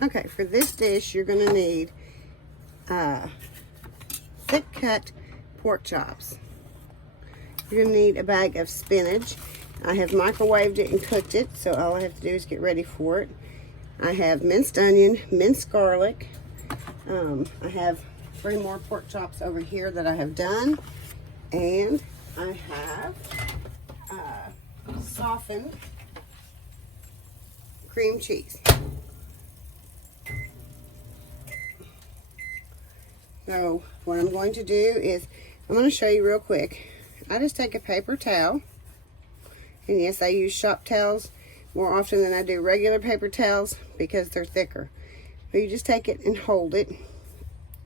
Okay, for this dish, you're going to need thick cut pork chops. You're going to need a bag of spinach. I have microwaved it and cooked it, so all I have to do is get ready for it. I have minced onion, minced garlic. I have 3 more pork chops over here that I have done. And I have softened cream cheese. So what I'm going to do is, I'm going to show you real quick. I just take a paper towel, and yes, I use shop towels more often than I do regular paper towels because they're thicker. So you just take it and hold it.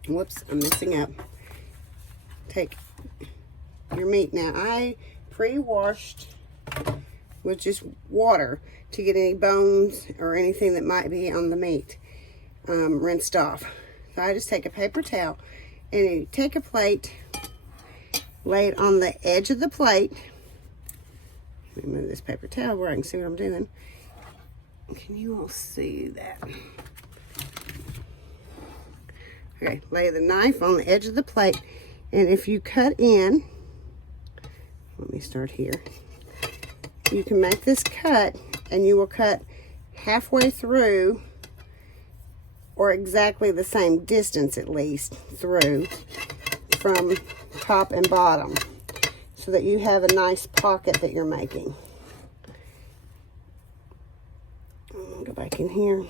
Whoops, I'm messing up. Take your meat. Now, I pre-washed with just water to get any bones or anything that might be on the meat rinsed off. So I just take a paper towel and you take a plate, lay it on the edge of the plate. Let me move this paper towel where I can see what I'm doing. Can you all see that? Okay, lay the knife on the edge of the plate, and if you cut in, let me start here. You can make this cut, and you will cut halfway through, or exactly the same distance at least through from top and bottom, so that you have a nice pocket that you're making. I'll go back in here.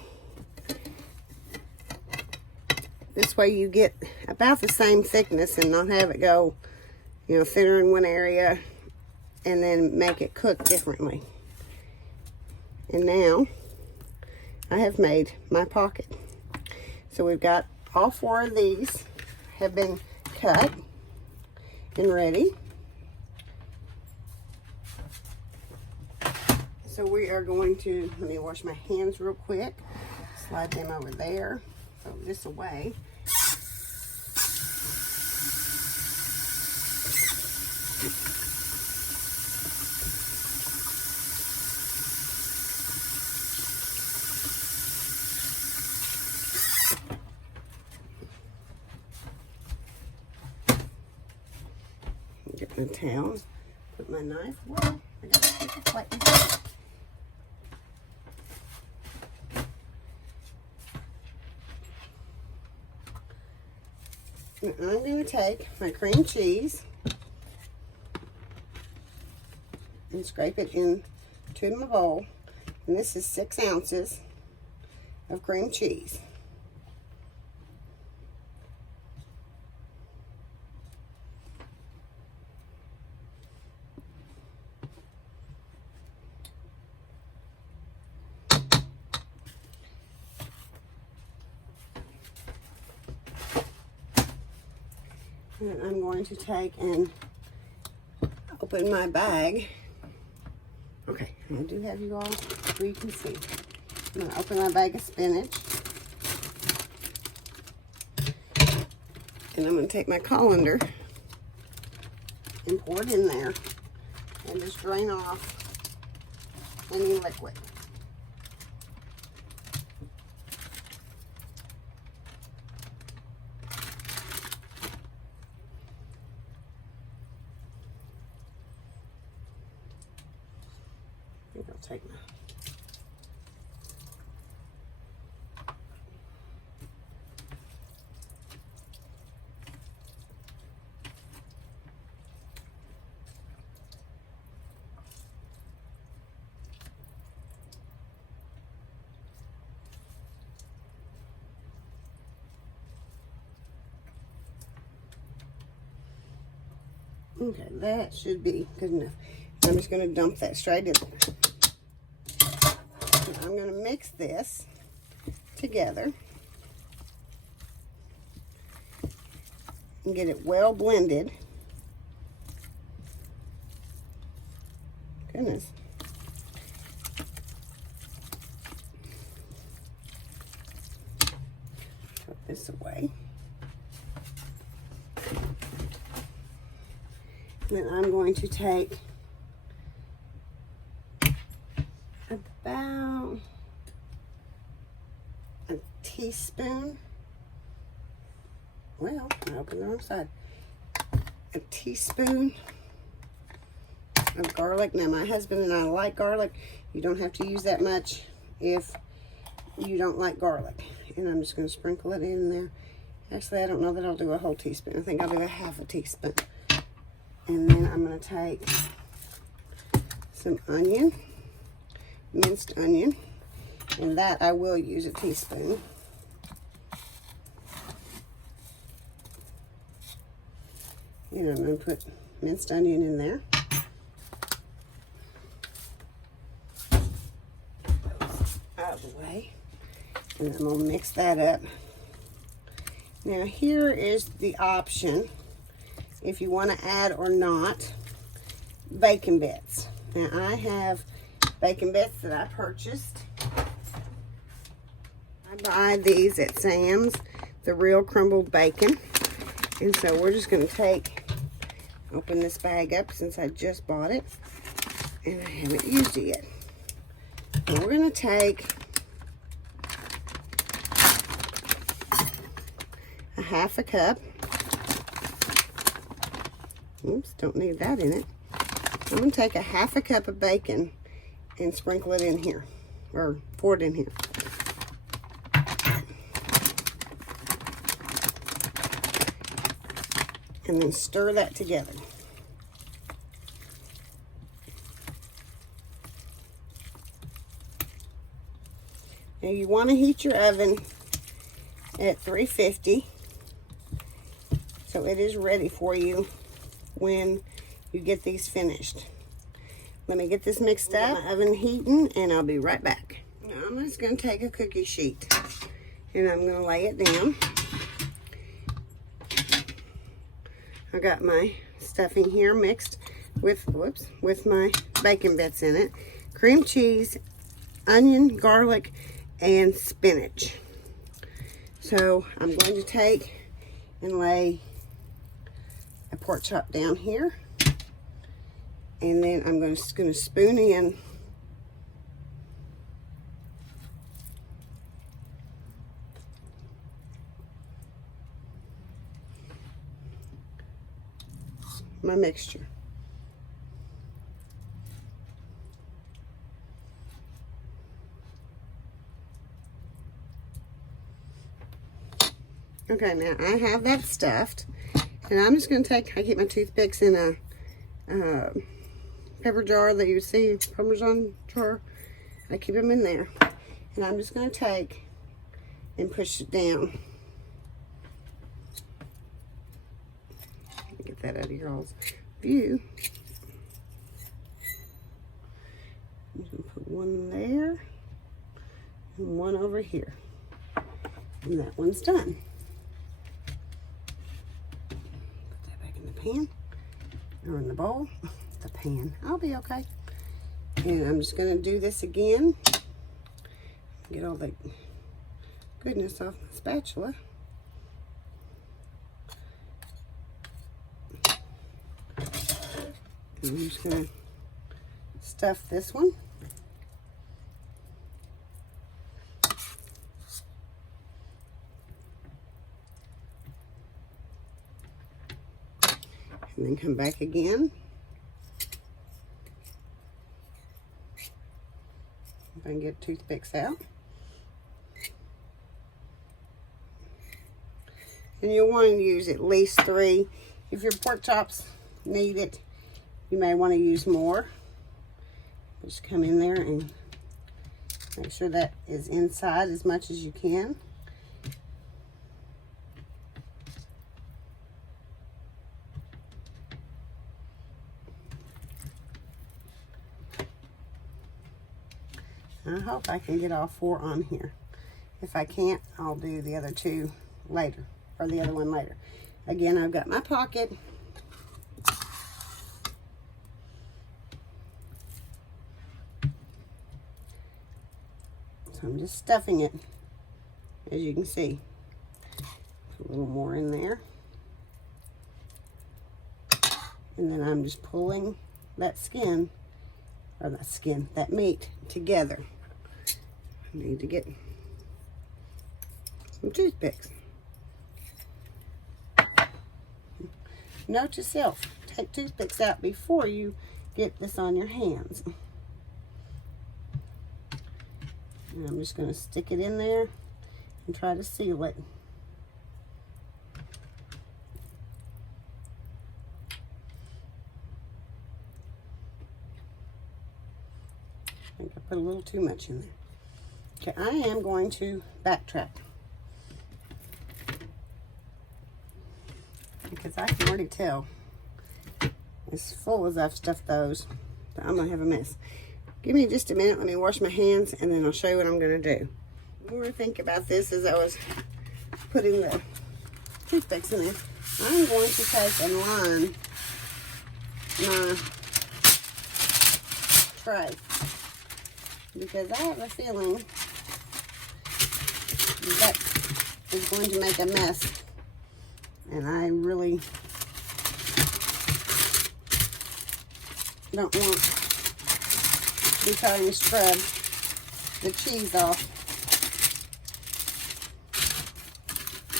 This way you get about the same thickness and not have it go, you know, thinner in one area and then make it cook differently. And now I have made my pocket. So we've got all 4 of these have been cut and ready. So we are going to, let me wash my hands real quick, slide them over there, throw this away. Get my towel, put my knife away. I gotta take a plate. And I'm going to take my cream cheese and scrape it into my bowl. And this is 6 ounces of cream cheese. And I'm going to take and open my bag. Okay, I do have you all where you can see. I'm going to open my bag of spinach. And I'm going to take my colander and pour it in there and just drain off any liquid. I think I'll take my okay, that should be good enough. I'm just going to dump that straight in there. I'm going to mix this together and get it well blended. Goodness. Put this away. Then I'm going to take about a teaspoon. Well, I opened the wrong side. A teaspoon of garlic. Now, my husband and I like garlic. You don't have to use that much if you don't like garlic. And I'm just going to sprinkle it in there. Actually, I don't know that I'll do a whole teaspoon. I think I'll do a half a teaspoon. And then I'm going to take some onion, minced onion, and that I will use a teaspoon. And I'm going to put minced onion in there. Out of the way. And I'm going to mix that up. Now here is the option if you want to add or not bacon bits. Now I have bacon bits that I purchased. I buy these at Sam's, the real crumbled bacon. And so we're just going to open this bag up since I just bought it and I haven't used it yet. And we're going to take a half a cup. Oops, don't need that in it. I'm going to take a half a cup of bacon and sprinkle it in here, or pour it in here. And then stir that together. Now you want to heat your oven at 350 so it is ready for you when you get these finished. Let me get this mixed up, my oven heating, and I'll be right back. Now I'm just going to take a cookie sheet and I'm going to lay it down. I got my stuffing here mixed with, with my bacon bits in it. Cream cheese, onion, garlic, and spinach. So I'm going to take and lay a pork chop down here. And then I'm just going to spoon in my mixture. Okay, now I have that stuffed, and I'm just going to take, I keep my toothpicks in a pepper jar that you see, Parmesan jar. I keep them in there, and I'm just going to take and push it down. Get that out of your all's view. I'm going to put one there and one over here, and that one's done. Put that back in the pan or in the bowl. The pan. I'll be okay. And I'm just going to do this again. Get all the goodness off the spatula. And I'm just going to stuff this one. And then come back again. If I can get toothpicks out. And you'll want to use at least 3. If your pork chops need it, you may want to use more. Just come in there and make sure that is inside as much as you can. I hope I can get all 4 on here. If I can't, I'll do the other 2 later, or the other one later. Again, I've got my pocket. So I'm just stuffing it, as you can see. Put a little more in there. And then I'm just pulling that skin, or that meat together. I need to get some toothpicks. Note to self, take toothpicks out before you get this on your hands. And I'm just going to stick it in there and try to seal it. I think I put a little too much in there. Okay, I am going to backtrack, because I can already tell as full as I've stuffed those, but I'm going to have a mess. Give me just a minute. Let me wash my hands, and then I'll show you what I'm going to do. The more I think about this as I was putting the toothpicks in there, I'm going to take and line my tray, because I have a feeling that is going to make a mess, and I really don't want to be trying to scrub the cheese off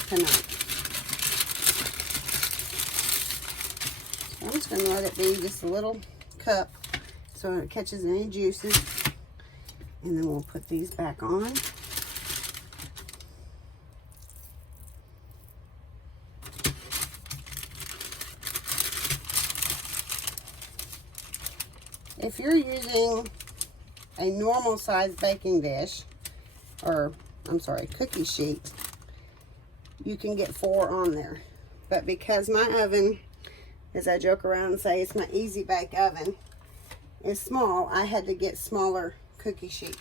tonight. So I'm just going to let it be just a little cup so it catches any juices, and then we'll put these back on. If you're using a normal size baking dish, or I'm sorry, cookie sheet, you can get 4 on there. But because my oven, as I joke around and say it's my easy bake oven, is small, I had to get smaller cookie sheet.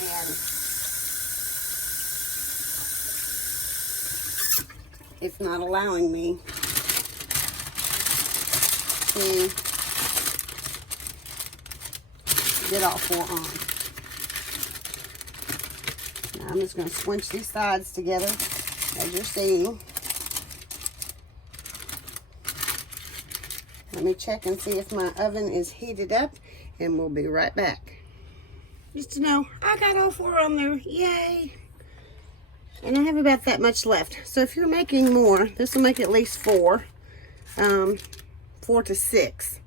And it's not allowing me to get all 4 on. Now I'm just going to squinch these sides together, as you're seeing. Let me check and see if my oven is heated up, and we'll be right back. Just to know, I got all 4 on there. Yay! And I have about that much left. So if you're making more, this will make at least 4. 4 to 6.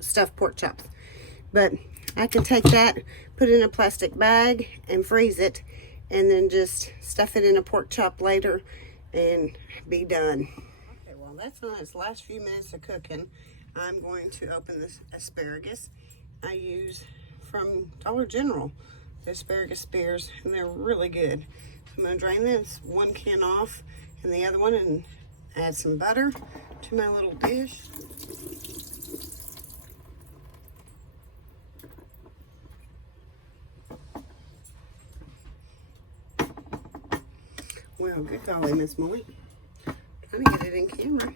Stuffed pork chops. But I can take that, put it in a plastic bag, and freeze it, and then just stuff it in a pork chop later and be done. Okay, well, that's on its last few minutes of cooking. I'm going to open this asparagus. I use from Dollar General the asparagus spears, and they're really good. I'm going to drain this one can off and the other one, and add some butter to my little dish. Well, good golly, Miss Molly. Trying to get it in camera.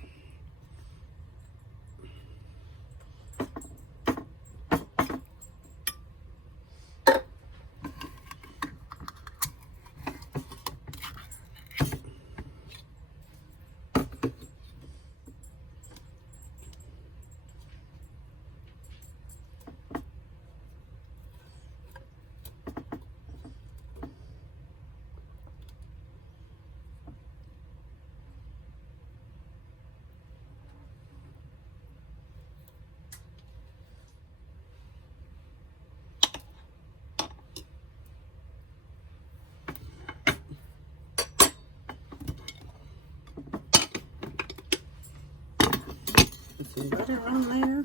Some butter on there.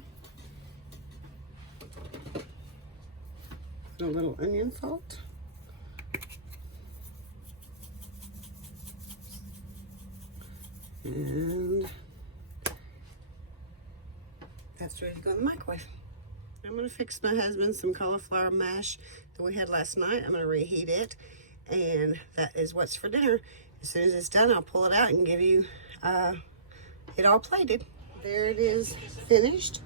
A little onion salt. And that's ready to go in the microwave. I'm going to fix my husband some cauliflower mash that we had last night. I'm going to reheat it, and that is what's for dinner. As soon as it's done, I'll pull it out and give you it all plated. There it is, finished.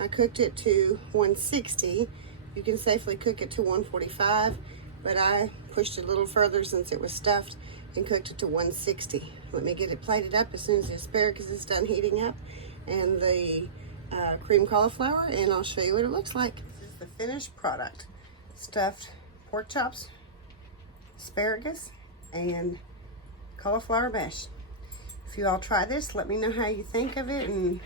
I cooked it to 160. You can safely cook it to 145, but I pushed it a little further since it was stuffed and cooked it to 160. Let me get it plated up as soon as the asparagus is done heating up and the cream cauliflower, and I'll show you what it looks like. This is the finished product. Stuffed pork chops asparagus, and cauliflower mesh. If you all try this, let me know how you think of it and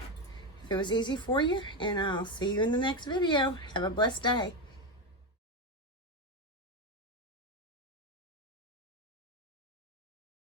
if it was easy for you, and I'll see you in the next video. Have a blessed day.